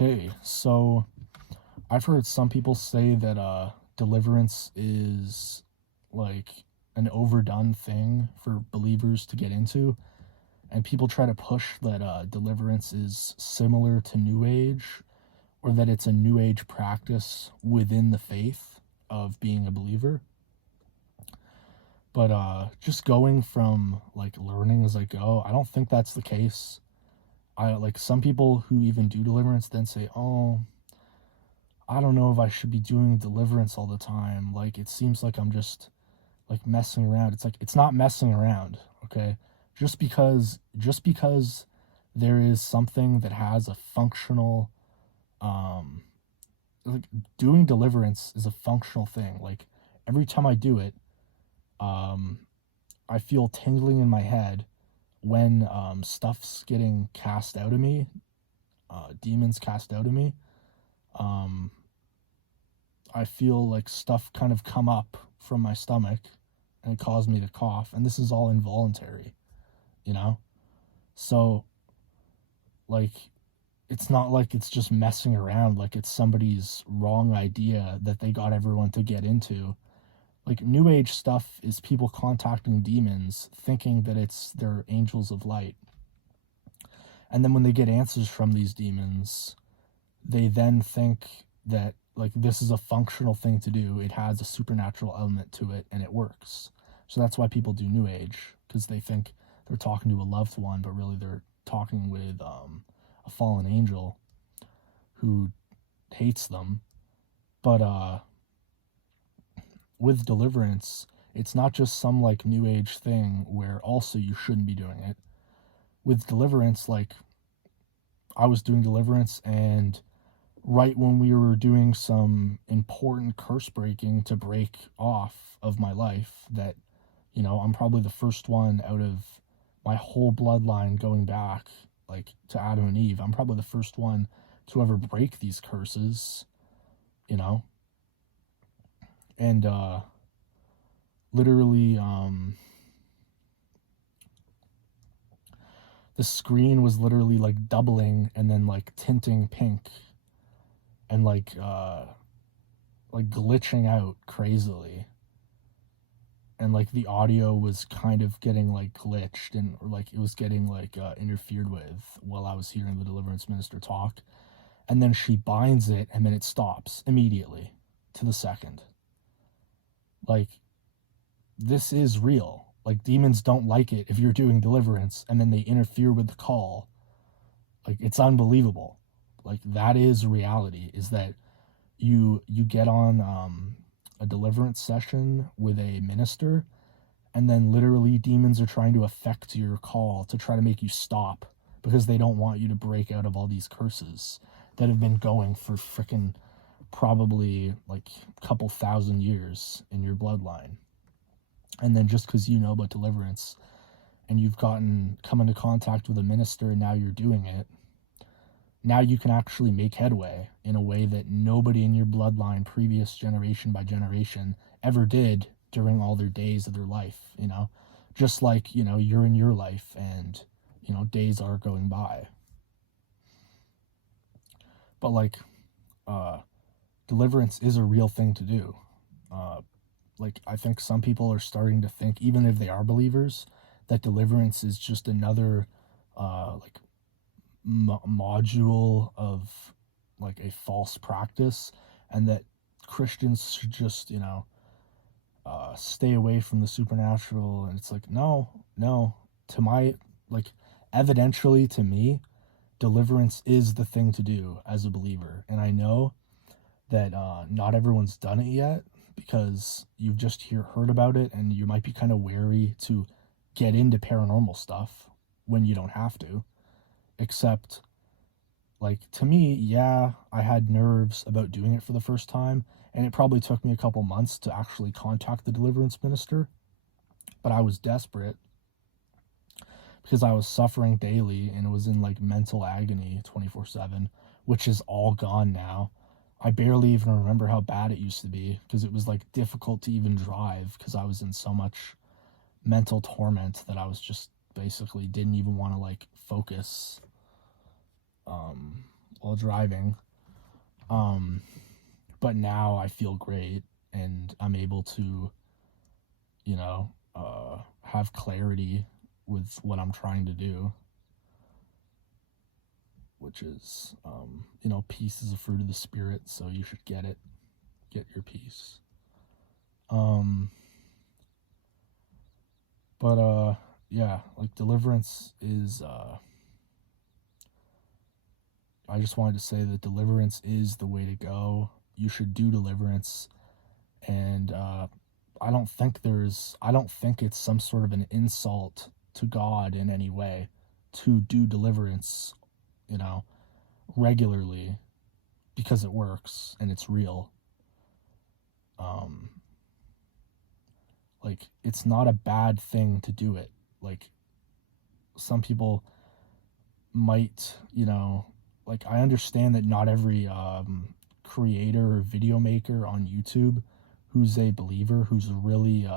Okay, so I've heard some people say that deliverance is like an overdone thing for believers to get into, and people try to push that deliverance is similar to New Age, or that it's a New Age practice within the faith of being a believer. But just going from like learning as I go, I don't think that's the case. I like some people who even do deliverance then say, "Oh, I don't know if I should be doing deliverance all the time. Like it seems like I'm just like messing around." It's like it's not messing around, okay? Just because there is something that has a functional um like doing deliverance is a functional thing. Like every time I do it, um I feel tingling in my head when stuff's getting cast out of me, demons cast out of me. Um I feel like stuff kind of come up from my stomach and it caused me to cough. And this is all involuntary, you know? So, like, it's not like it's just messing around, like it's somebody's wrong idea that they got everyone to get into. Like, New Age stuff is people contacting demons thinking that it's their angels of light. And then when they get answers from these demons, they then think that like this is a functional thing to do. It has a supernatural element to it and it works. So that's why people do New Age, because they think they're talking to a loved one, but really they're talking with a fallen angel who hates them. But with deliverance, it's not just some like New Age thing where also you shouldn't be doing it. With deliverance, like I was doing deliverance, and right when we were doing some important curse breaking to break off of my life, that, you know, I'm probably the first one out of my whole bloodline going back like to Adam and Eve. I'm probably the first one to ever break these curses, you know. And literally the screen was literally like doubling and then like tinting pink and like glitching out crazily, and like the audio was kind of getting like glitched and like it was getting like interfered with while I was hearing the deliverance minister talk. And then she binds it and then it stops immediately to the second. Like, this is real. Like, demons don't like it if you're doing deliverance and then they interfere with the call. Like, it's unbelievable. Like, that is reality, is that you get on a deliverance session with a minister, and then literally demons are trying to affect your call to try to make you stop because they don't want you to break out of all these curses that have been going for freaking probably like a couple thousand years in your bloodline. And then just because you know about deliverance and you've come into contact with a minister and now you're doing it, now you can actually make headway in a way that nobody in your bloodline, previous generation by generation, ever did during all their days of their life, you know? Just like, you know, you're in your life and, you know, days are going by. But like, deliverance is a real thing to do. Like, I think some people are starting to think, even if they are believers, that deliverance is just another, like, module of like a false practice, and that Christians should just, you know, stay away from the supernatural. And it's like, no, to my, like, evidentially to me, deliverance is the thing to do as a believer. And I know that not everyone's done it yet because you've just heard about it, and you might be kind of wary to get into paranormal stuff when you don't have to. Except, like, to me, yeah, I had nerves about doing it for the first time, and it probably took me a couple months to actually contact the deliverance minister, but I was desperate because I was suffering daily and was in like mental agony 24/7, which is all gone now. I barely even remember how bad it used to be because it was like difficult to even drive because I was in so much mental torment that I was just basically didn't even want to like focus while driving. But now I feel great, and I'm able to, you know, have clarity with what I'm trying to do, which is, peace is a fruit of the Spirit, so you should get it. Get your peace. But yeah, like deliverance is, I just wanted to say that deliverance is the way to go. You should do deliverance, and I don't think it's some sort of an insult to God in any way to do deliverance, you know, regularly, because it works and it's real. Like, it's not a bad thing to do it. Like, some people might, like, I understand that not every creator or video maker on YouTube who's a believer, who's really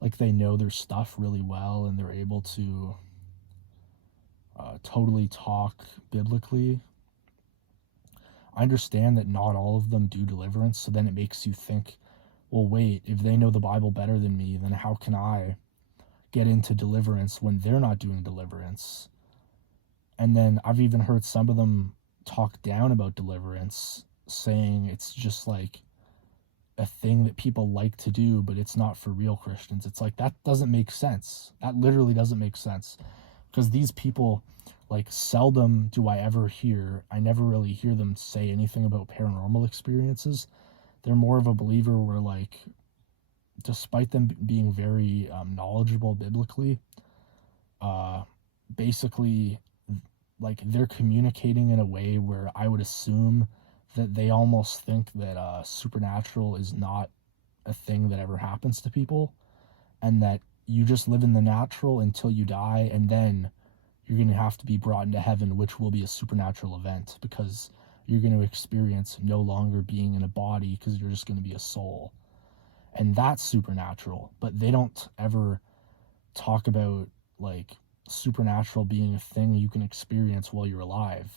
like, they know their stuff really well and they're able to totally talk biblically. I understand that not all of them do deliverance, so then it makes you think, well, wait, if they know the Bible better than me, then how can I get into deliverance when they're not doing deliverance? And then I've even heard some of them talk down about deliverance, saying it's just like a thing that people like to do, but it's not for real Christians. It's like, that doesn't make sense. That literally doesn't make sense. Because these people, like, seldom do I never really hear them say anything about paranormal experiences. They're more of a believer where, like, despite them being very knowledgeable biblically, basically, like, they're communicating in a way where I would assume that they almost think that supernatural is not a thing that ever happens to people, and that you just live in the natural until you die, and then you're going to have to be brought into heaven, which will be a supernatural event, because you're going to experience no longer being in a body, because you're just going to be a soul. And that's supernatural. But they don't ever talk about, like, supernatural being a thing you can experience while you're alive.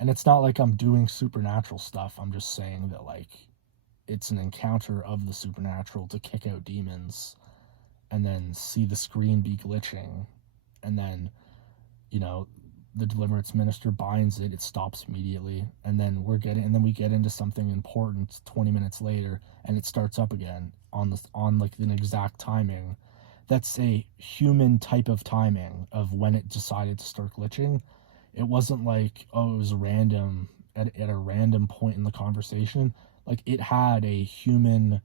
And it's not like I'm doing supernatural stuff. I'm just saying that, like, it's an encounter of the supernatural to kick out demons, and then see the screen be glitching, and then, the deliverance minister binds it, it stops immediately, and then we get into something important 20 minutes later, and it starts up again on like an exact timing. That's a human type of timing of when it decided to start glitching. It wasn't like, oh, it was random at a random point in the conversation. Like, it had a human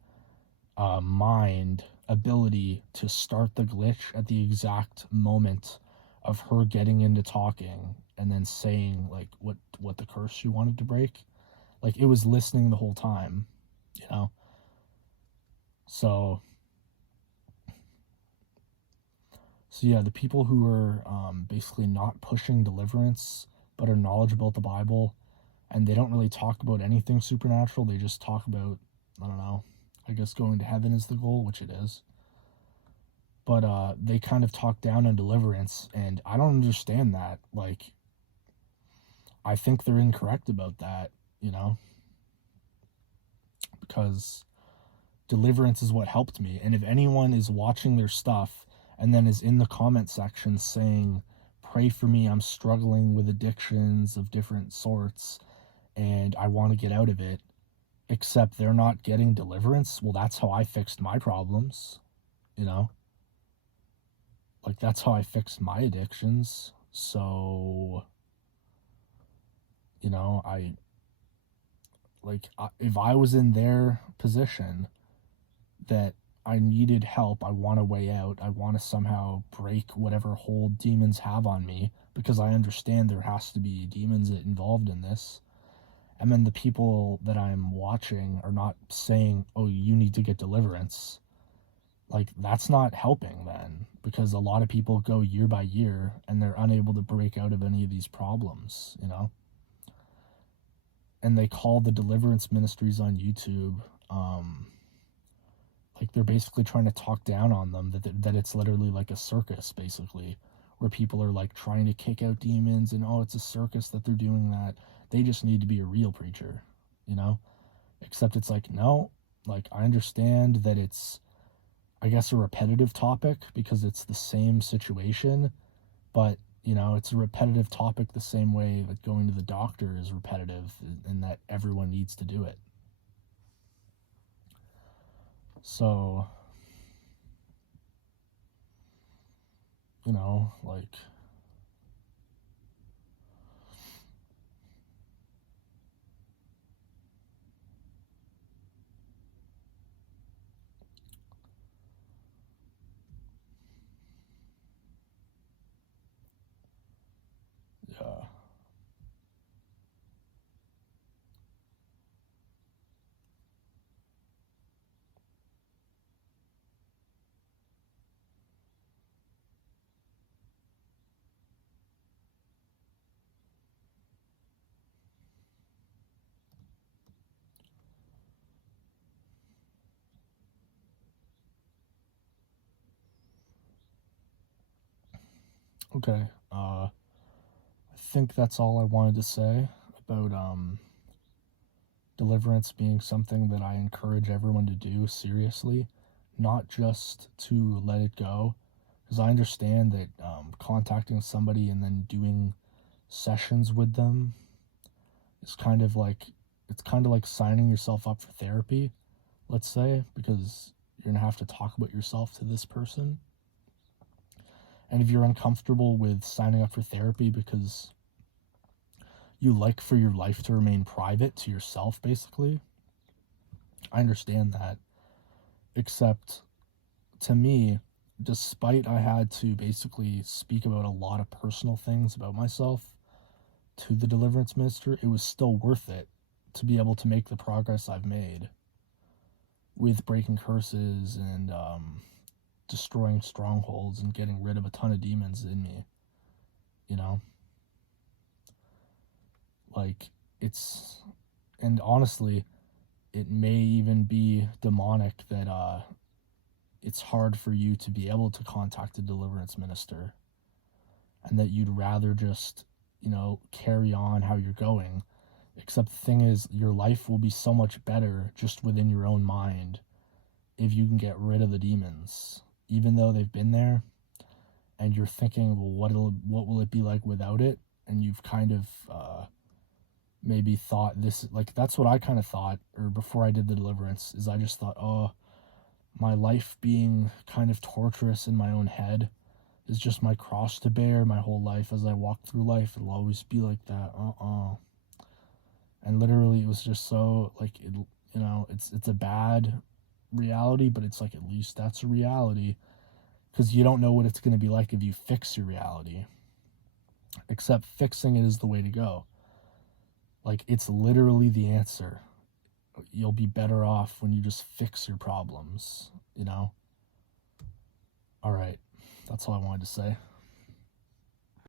mind ability to start the glitch at the exact moment of her getting into talking and then saying, like, what the curse she wanted to break. Like, it was listening the whole time, so yeah, the people who are basically not pushing deliverance but are knowledgeable about the Bible, and they don't really talk about anything supernatural. They just talk about, I don't know, I guess going to heaven is the goal, which it is. But they kind of talk down on deliverance, and I don't understand that. Like, I think they're incorrect about that, because deliverance is what helped me. And if anyone is watching their stuff and then is in the comment section saying, pray for me, I'm struggling with addictions of different sorts and I want to get out of it, except they're not getting deliverance, well, that's how I fixed my problems, like, that's how I fixed my addictions. So, if I was in their position that I needed help, I want a way out, I want to somehow break whatever hold demons have on me, because I understand there has to be demons involved in this. And then the people that I'm watching are not saying, oh, you need to get deliverance. Like, that's not helping then, because a lot of people go year by year and they're unable to break out of any of these problems, And they call the deliverance ministries on YouTube, like, they're basically trying to talk down on them, that it's literally like a circus, basically, where people are like trying to kick out demons and oh, it's a circus that they're doing that. They just need to be a real preacher, you know? Except it's like, no, like I understand that it's, I guess, a repetitive topic because it's the same situation, but you know, it's a repetitive topic the same way that going to the doctor is repetitive and that everyone needs to do it. So, you know, like, yeah. Okay. I think that's all I wanted to say about deliverance being something that I encourage everyone to do seriously, not just to let it go. Because I understand that contacting somebody and then doing sessions with them is kind of like, it's kind of like signing yourself up for therapy, let's say, because you're going to have to talk about yourself to this person. And if you're uncomfortable with signing up for therapy because you like for your life to remain private to yourself, basically, I understand that. Except to me, despite I had to basically speak about a lot of personal things about myself to the deliverance minister, it was still worth it to be able to make the progress I've made with breaking curses and destroying strongholds and getting rid of a ton of demons in me. You know, like it's, and honestly, it may even be demonic that it's hard for you to be able to contact a deliverance minister and that you'd rather just, you know, carry on how you're going. Except the thing is, your life will be so much better just within your own mind if you can get rid of the demons, even though they've been there, and you're thinking, well, what will it be like without it? And you've kind of maybe thought this, like that's what I kind of thought, or before I did the deliverance, is I just thought, oh, my life being kind of torturous in my own head is just my cross to bear my whole life. As I walk through life, it'll always be like that. And literally it was just so like it, you know, it's a bad reality, but it's like at least that's a reality, because you don't know what it's going to be like if you fix your reality. Except fixing it is the way to go. Like it's literally the answer. You'll be better off when you just fix your problems, you know? All right. That's all I wanted to say.